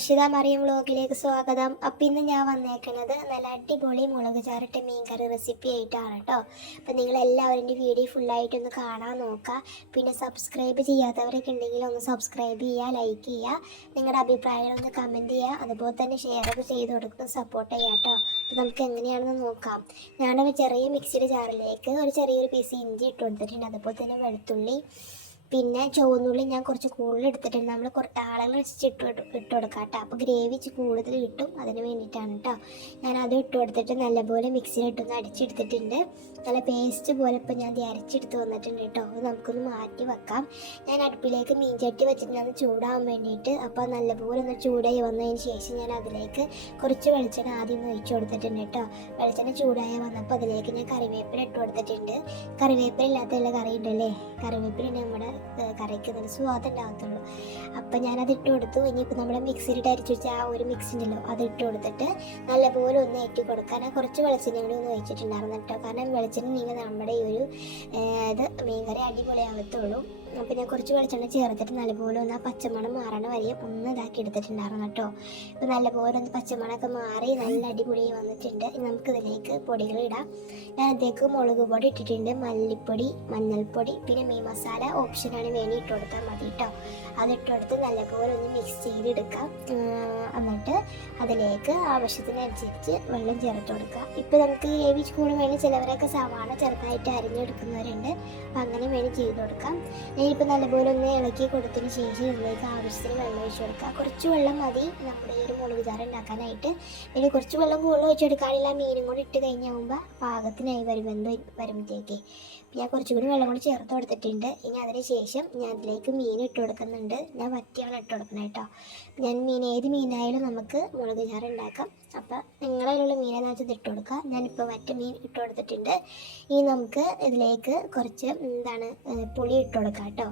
അർഷിത മറിയം വ്ളോഗിലേക്ക് സ്വാഗതം. അപ്പം ഇന്ന് ഞാൻ വന്നേക്കുന്നത് നല്ല അടിപൊളി മുളക് ചാറിട്ട മീൻ കറി റെസിപ്പി ആയിട്ടാണ് കേട്ടോ അപ്പം നിങ്ങൾ എല്ലാവരും വീഡിയോ ഫുള്ളായിട്ടൊന്ന് കാണാൻ നോക്കുക പിന്നെ സബ്സ്ക്രൈബ് ചെയ്യാത്തവരൊക്കെ ഉണ്ടെങ്കിൽ ഒന്ന് സബ്സ്ക്രൈബ് ചെയ്യുക ലൈക്ക് ചെയ്യുക നിങ്ങളുടെ അഭിപ്രായങ്ങൾ ഒന്ന് കമന്റ് ചെയ്യുക അതുപോലെ തന്നെ ഷെയറൊക്കെ ചെയ്ത് കൊടുക്കുന്ന സപ്പോർട്ട് ചെയ്യുക കേട്ടോ അപ്പം നമുക്ക് എങ്ങനെയാണെന്ന് നോക്കാം. ഞാനൊരു ചെറിയ മിക്സിയുടെ ചാറിലേക്ക് ഒരു ചെറിയൊരു പീസ് ഇഞ്ചി ഇട്ട് കൊടുത്തിട്ടുണ്ട്. അതുപോലെ തന്നെ വെളുത്തുള്ളി പിന്നെ ചുവന്നുള്ളി ഞാൻ കുറച്ച് കൂടുതൽ എടുത്തിട്ടുണ്ട്. നമ്മൾ കുറച്ച് ആളുകൾ വെച്ചിട്ട് ഇട്ട് ഇട്ട് കൊടുക്കാം കേട്ടോ. അപ്പോൾ ഗ്രേവി കൂടുതൽ കിട്ടും. അതിന് വേണ്ടിയിട്ടാണ് കേട്ടോ. ഞാൻ അത് ഇട്ട് കൊടുത്തിട്ട് നല്ലപോലെ മിക്സിയിലിട്ടൊന്ന് അടിച്ചെടുത്തിട്ടുണ്ട്. നല്ല പേസ്റ്റ് പോലെ ഇപ്പോൾ ഞാൻ അരച്ചെടുത്ത് വന്നിട്ടുണ്ട് കേട്ടോ. അത് നമുക്കൊന്ന് മാറ്റി വെക്കാം. ഞാൻ അടുപ്പിലേക്ക് മീൻ ചട്ടി വെച്ചിട്ട് അത് ചൂടാകാൻ വേണ്ടിയിട്ട്. അപ്പോൾ നല്ലപോലെ ഒന്ന് ചൂടായി വന്നതിന് ശേഷം ഞാൻ അതിലേക്ക് കുറച്ച് വെളിച്ചെണ്ണ ആദ്യം ഒഴിച്ച് കൊടുത്തിട്ടുണ്ട് കേട്ടോ. വെളിച്ചെണ്ണ ചൂടായി വന്നപ്പോൾ അതിലേക്ക് ഞാൻ കറിവേപ്പില ഇട്ട് കൊടുത്തിട്ടുണ്ട്. കറിവേപ്പില ഇല്ലാത്ത കറി ഉണ്ടല്ലേ? കറിവേപ്പില നമ്മുടെ കറിക്ക് നല്ല സ്വാദുണ്ടാകത്തുള്ളൂ അപ്പം ഞാനത് ഇട്ട് കൊടുത്തു. ഇനിയിപ്പോൾ നമ്മൾ മിക്സിയിലിട്ട് അരിച്ചു വെച്ച ആ ഒരു മിക്സ് ഉണ്ടല്ലോ അത് ഇട്ട് കൊടുത്തിട്ട് നല്ലപോലെ ഒന്ന് ഏറ്റി കൊടുക്കാൻ. കുറച്ച് വെളിച്ചെണ്ണ കൂടി ഒന്ന് ഒഴിച്ചിട്ടുണ്ടായിരുന്നു കേട്ടോ. കാരണം വെളിച്ചെണ്ണ നിങ്ങൾ നമ്മുടെ ഈ ഒരു ഇത് മീൻകറി അടിപൊളിയാകത്തുള്ളൂ ഞാൻ കുറച്ച് വെളിച്ചെണ്ണ ചേർത്തിട്ട് നല്ലപോലെ ഒന്ന് ആ പച്ചമണം മാറണ വരെ ഒന്ന് ഇതാക്കി എടുത്തിട്ടുണ്ടായിരുന്നു കേട്ടോ. ഇപ്പം നല്ലപോലെ ഒന്ന് പച്ചമണമൊക്കെ മാറി നല്ല അടിപൊളി വന്നിട്ടുണ്ട്. നമുക്ക് ഇതിലേക്ക് പൊടികൾ ഇടാം. ഞാൻ അതിലേക്ക് മുളക് പൊടി ഇട്ടിട്ടുണ്ട്. മല്ലിപ്പൊടി മഞ്ഞൾപ്പൊടി പിന്നെ മീൻ മസാല ഓപ്ഷനാണ് വേണി ഇട്ട് കൊടുത്താൽ മതി കേട്ടോ. അതിട്ട് കൊടുത്ത് നല്ലപോലെ ഒന്ന് മിക്സ് ചെയ്തെടുക്കാം. എന്നിട്ട് അതിലേക്ക് ആവശ്യത്തിനനുസരിച്ച് വെള്ളം ചേർത്ത് കൊടുക്കുക ഇപ്പോൾ നമുക്ക് ഗ്രേവി കൂടെ വേണേൽ ചിലവരൊക്കെ സവാള ചെറുതായിട്ട് അരിഞ്ഞെടുക്കുന്നവരുണ്ട്. അപ്പം അങ്ങനെ വേണേൽ ചെയ്ത് കൊടുക്കാം. ഞാനിപ്പോൾ നല്ലപോലെ ഒന്ന് ഇളക്കി കൊടുത്തതിന് ശേഷം ഇതിലേക്ക് ആവശ്യത്തിന് വെള്ളം ഒഴിച്ച് കൊടുക്കുക. കുറച്ച് വെള്ളം മതി. നമ്മുടെ ഈ ഒരു മുളക് ചാറ് ഉണ്ടാക്കാനായിട്ട്. പിന്നെ കുറച്ച് വെള്ളം കൂടുതൽ ഒഴിച്ചെടുക്കാനില്ല മീനും കൂടി ഇട്ട് കഴിഞ്ഞാകുമ്പോൾ പാകത്തിനായി വരും വെന്ത് വരുമ്പോഴത്തേക്ക് ഞാൻ കുറച്ചും കൂടി വെള്ളം കൂടി ചേർത്ത് കൊടുത്തിട്ടുണ്ട്. ഇനി അതിന് ശേഷം ഞാൻ അതിലേക്ക് മീൻ ഇട്ട് കൊടുക്കുന്നുണ്ട്. ഞാൻ വറ്റിയാണ് ഇട്ട് കൊടുക്കണം കേട്ടോ. ഞാൻ മീൻ ഏത് മീനായാലും നമുക്ക് മുളക് ചാറ് ഉണ്ടാക്കാം. അപ്പോൾ നിങ്ങളതിലുള്ള മീനെന്ന് വെച്ചാൽ ഇട്ട് കൊടുക്കുക. ഞാനിപ്പോൾ വറ്റ മീൻ ഇട്ട് കൊടുത്തിട്ടുണ്ട്. ഇനി നമുക്ക് ഇതിലേക്ക് കുറച്ച് എന്താണ് പുളി ഇട്ട് കൊടുക്കാം കേട്ടോ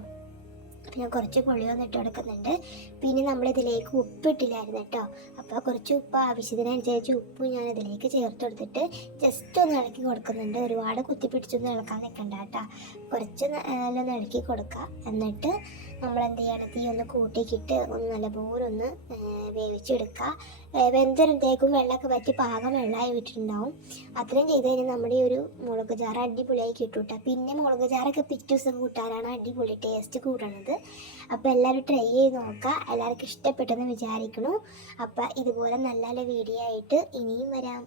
അപ്പം ഞാൻ കുറച്ച് പുളി വന്നിട്ട് കൊടുക്കുന്നുണ്ട്. പിന്നെ നമ്മൾ ഇതിലേക്ക് ഉപ്പിട്ടില്ലായിരുന്നു കേട്ടോ. അപ്പോൾ കുറച്ച് ഉപ്പ് ആവശ്യത്തിനനുസരിച്ച് ഉപ്പ് ഞാൻ ഇതിലേക്ക് ചേർത്ത് കൊടുത്തിട്ട് ജസ്റ്റ് ഒന്ന് ഇളക്കി കൊടുക്കുന്നുണ്ട്. ഒരുപാട് കുത്തിപ്പിടിച്ചൊന്നും ഇളക്കാൻ നിൽക്കണ്ട കേട്ടോ. കുറച്ച് നല്ലൊന്ന് ഇളക്കി കൊടുക്കുക. എന്നിട്ട് നമ്മൾ എന്ത് ചെയ്യണം തീ ഒന്ന് കൂട്ടിക്കിട്ട് ഒന്ന് നല്ലപോലെ ഒന്ന് വേവിച്ചെടുക്കുക. വെന്തരത്തേക്കും വെള്ളമൊക്കെ പറ്റി പാകം വെള്ളമായി വിട്ടിട്ടുണ്ടാവും. അത്രയും ചെയ്ത് കഴിഞ്ഞാൽ നമ്മുടെ ഒരു മുളക് ചാറ് അടിപൊളിയായി കിട്ടും കേട്ടോ. പിന്നെ മുളക് ചാറൊക്കെ പിറ്റേ ദിവസം കൂട്ടാനാണ് അടിപൊളി ടേസ്റ്റ് കൂടണത്. അപ്പോൾ എല്ലാവരും ട്രൈ ചെയ്ത് നോക്കുക എല്ലാവർക്കും ഇഷ്ടപ്പെട്ടെന്ന് വിചാരിക്കുന്നു. അപ്പോൾ ഇതുപോലെ നല്ല നല്ല വീഡിയോ ആയിട്ട് ഇനിയും വരാം.